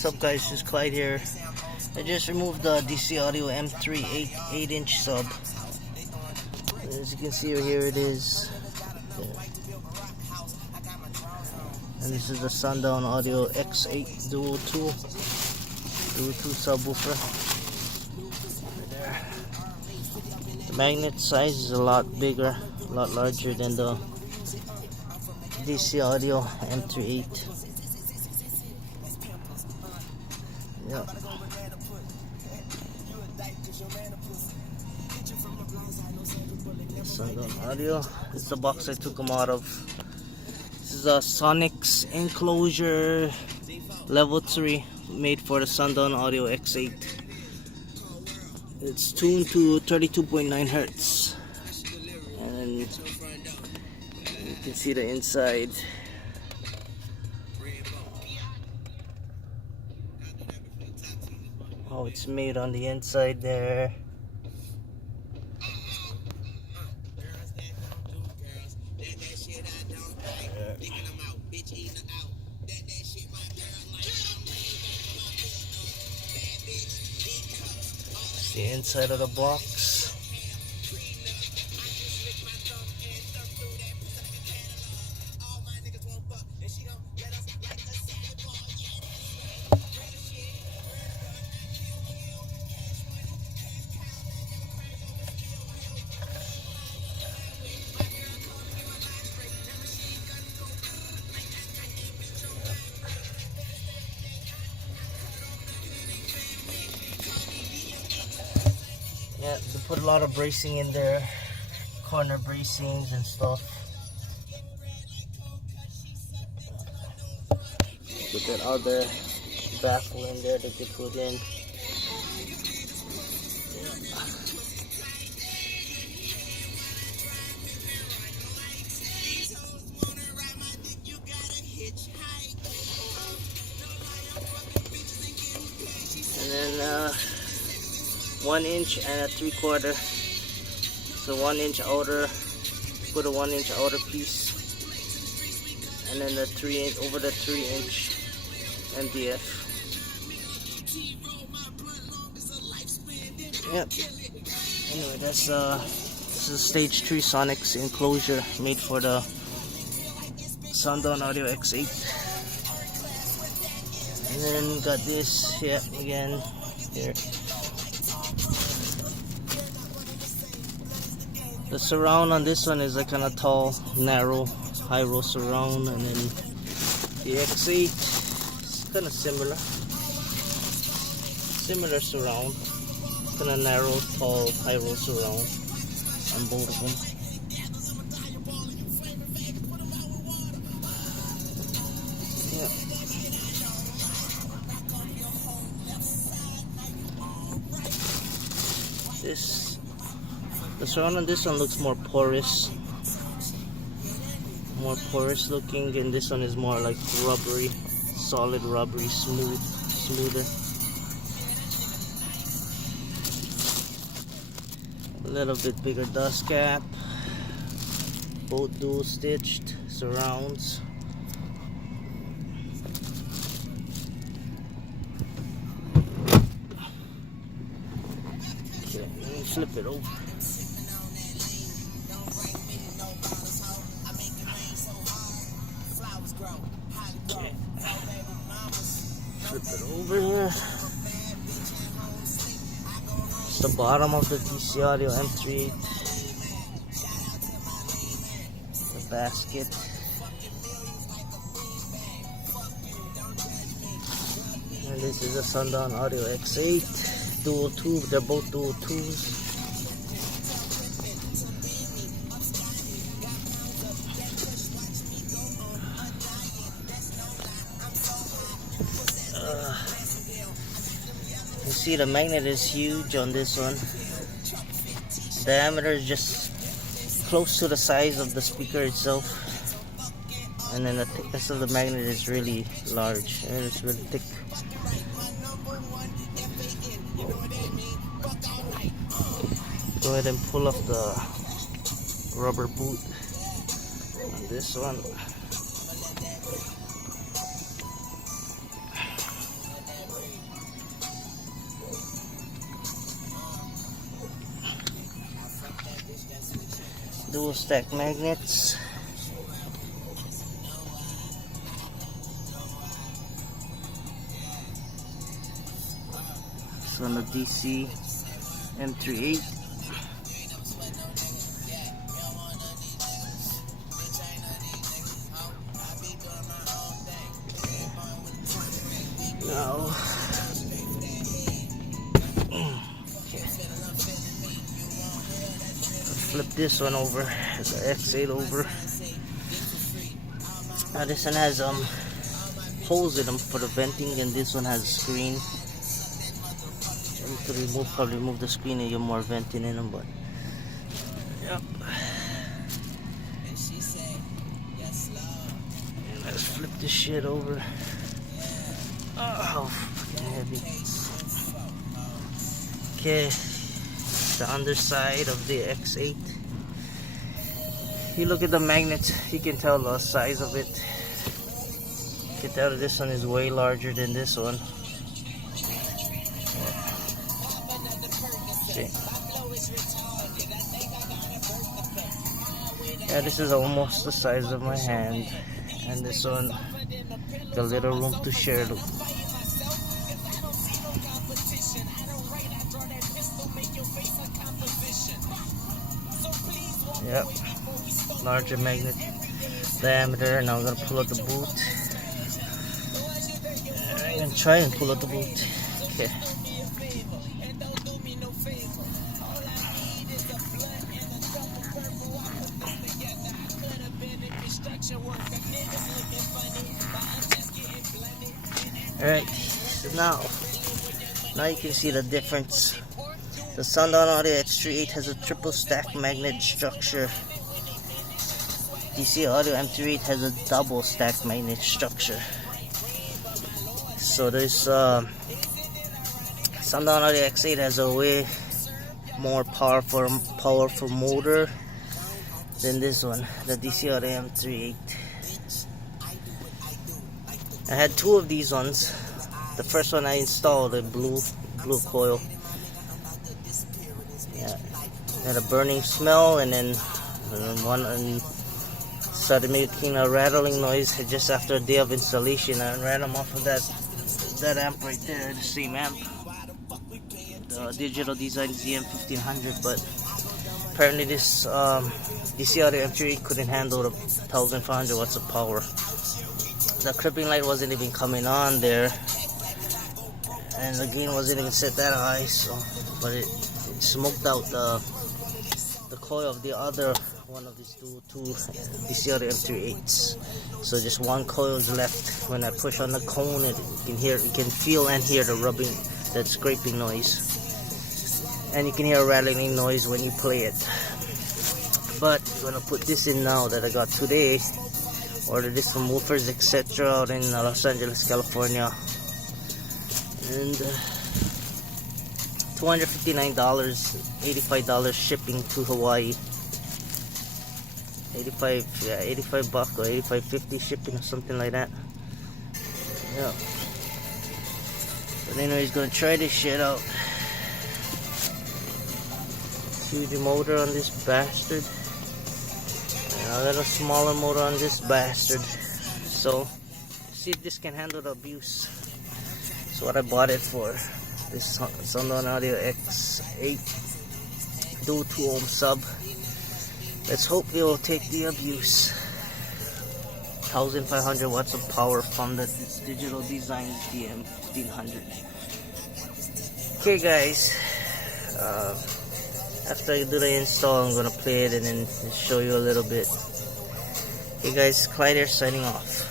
What's up guys, it's Clyde here. I just removed the DC Audio M3 8-inch sub. As you can see here it is. There. And this is the Sundown Audio X8 Dual 2 subwoofer. Right there. The magnet size is a lot bigger, a lot larger than the DC Audio M3 8. Yeah. Sundown Audio. This is the box I took them out of. This is a SONIX enclosure level 3 made for the Sundown Audio X8. It's tuned to 32.9 Hertz. And you can see the inside. How it's made on the inside there. It's the inside of the box. Yeah, they put a lot of bracing in there, corner bracings and stuff. Put that other baffle in there that they put in. And then 1 inch and a 3/4. So 1 inch outer, put a 1 inch outer piece, and then the 3 inch over the 3 inch MDF. Yep. Anyway, that's this is a stage 3 SONIX enclosure made for the Sundown Audio X8. And then got this, yeah, again here. The surround on this one is a kind of tall, narrow, high row surround, and then the X8 is kind of similar surround, kind of narrow, tall, high row surround on both of them. Yeah. The surround on this one looks more porous looking, and this one is more like rubbery, solid rubbery, smoother. A little bit bigger dust cap, both dual stitched surrounds. Okay, let me flip it over. Okay. Flip it over here. It's the bottom of the DC Audio M3 8. The basket. And this is a Sundown Audio X8 dual tube. They're both dual tubes. You see the magnet is huge on this one. Diameter is just close to the size of the speaker itself, and then the thickness of the magnet is really large and it's really thick. Go ahead and pull off the rubber boot on this one. dual stack magnets. So on the DC M38. Now, flip this one over, the X8 over. Now this one has holes in them for the venting, and this one has a screen. I need to probably remove the screen and get more venting in them, but yep. And let's flip this shit over. Oh, fucking heavy. Okay, the underside of the X8. You look at the magnet, you can tell the size of it. You can tell that this one is way larger than this one. See? Yeah, this is almost the size of my hand, and this one, the little room to share. Yep, larger magnet diameter. Now I'm gonna pull out the boot. I'm gonna try and pull out the boot. Okay. Alright, so now you can see the difference. The Sundown Audio X38 has a triple stack magnet structure. DC Audio M38 has a double stack magnet structure. So there's Sundown Audio X8 has a way more powerful motor than this one, the DC Audio M38. I had two of these ones. The first one I installed a blue coil. Yeah, had a burning smell, and then one started making a rattling noise just after a day of installation. I ran them off of that amp right there, the same amp, the Digital Design ZM1500. But apparently this DC Audio M38 couldn't handle the 1500 watts of power. The crimping light wasn't even coming on there, and the gain wasn't even set that high. So, but it smoked out the coil of the other one of these two DC Audio M38s. So just one coil is left. When I push on the cone, you can feel and hear the rubbing, that scraping noise, and you can hear a rattling noise when you play it. But I'm gonna put this in now that I got today. Ordered this from Woofers, etc. out in Los Angeles, California, and $259, $85 shipping to Hawaii. 85 bucks or 85.50 shipping or something like that. Yeah. But anyway, he's gonna try this shit out. Huge motor on this bastard. A little smaller motor on this bastard. So, see if this can handle the abuse. That's what I bought it for. This Sundown Audio X8 dual 2 ohm sub. Let's hope it will take the abuse. 1500 watts of power from the Digital Design ZM1500. Okay guys, after I do the install, I'm gonna play it and then show you a little bit. Hey guys, Clyde here signing off.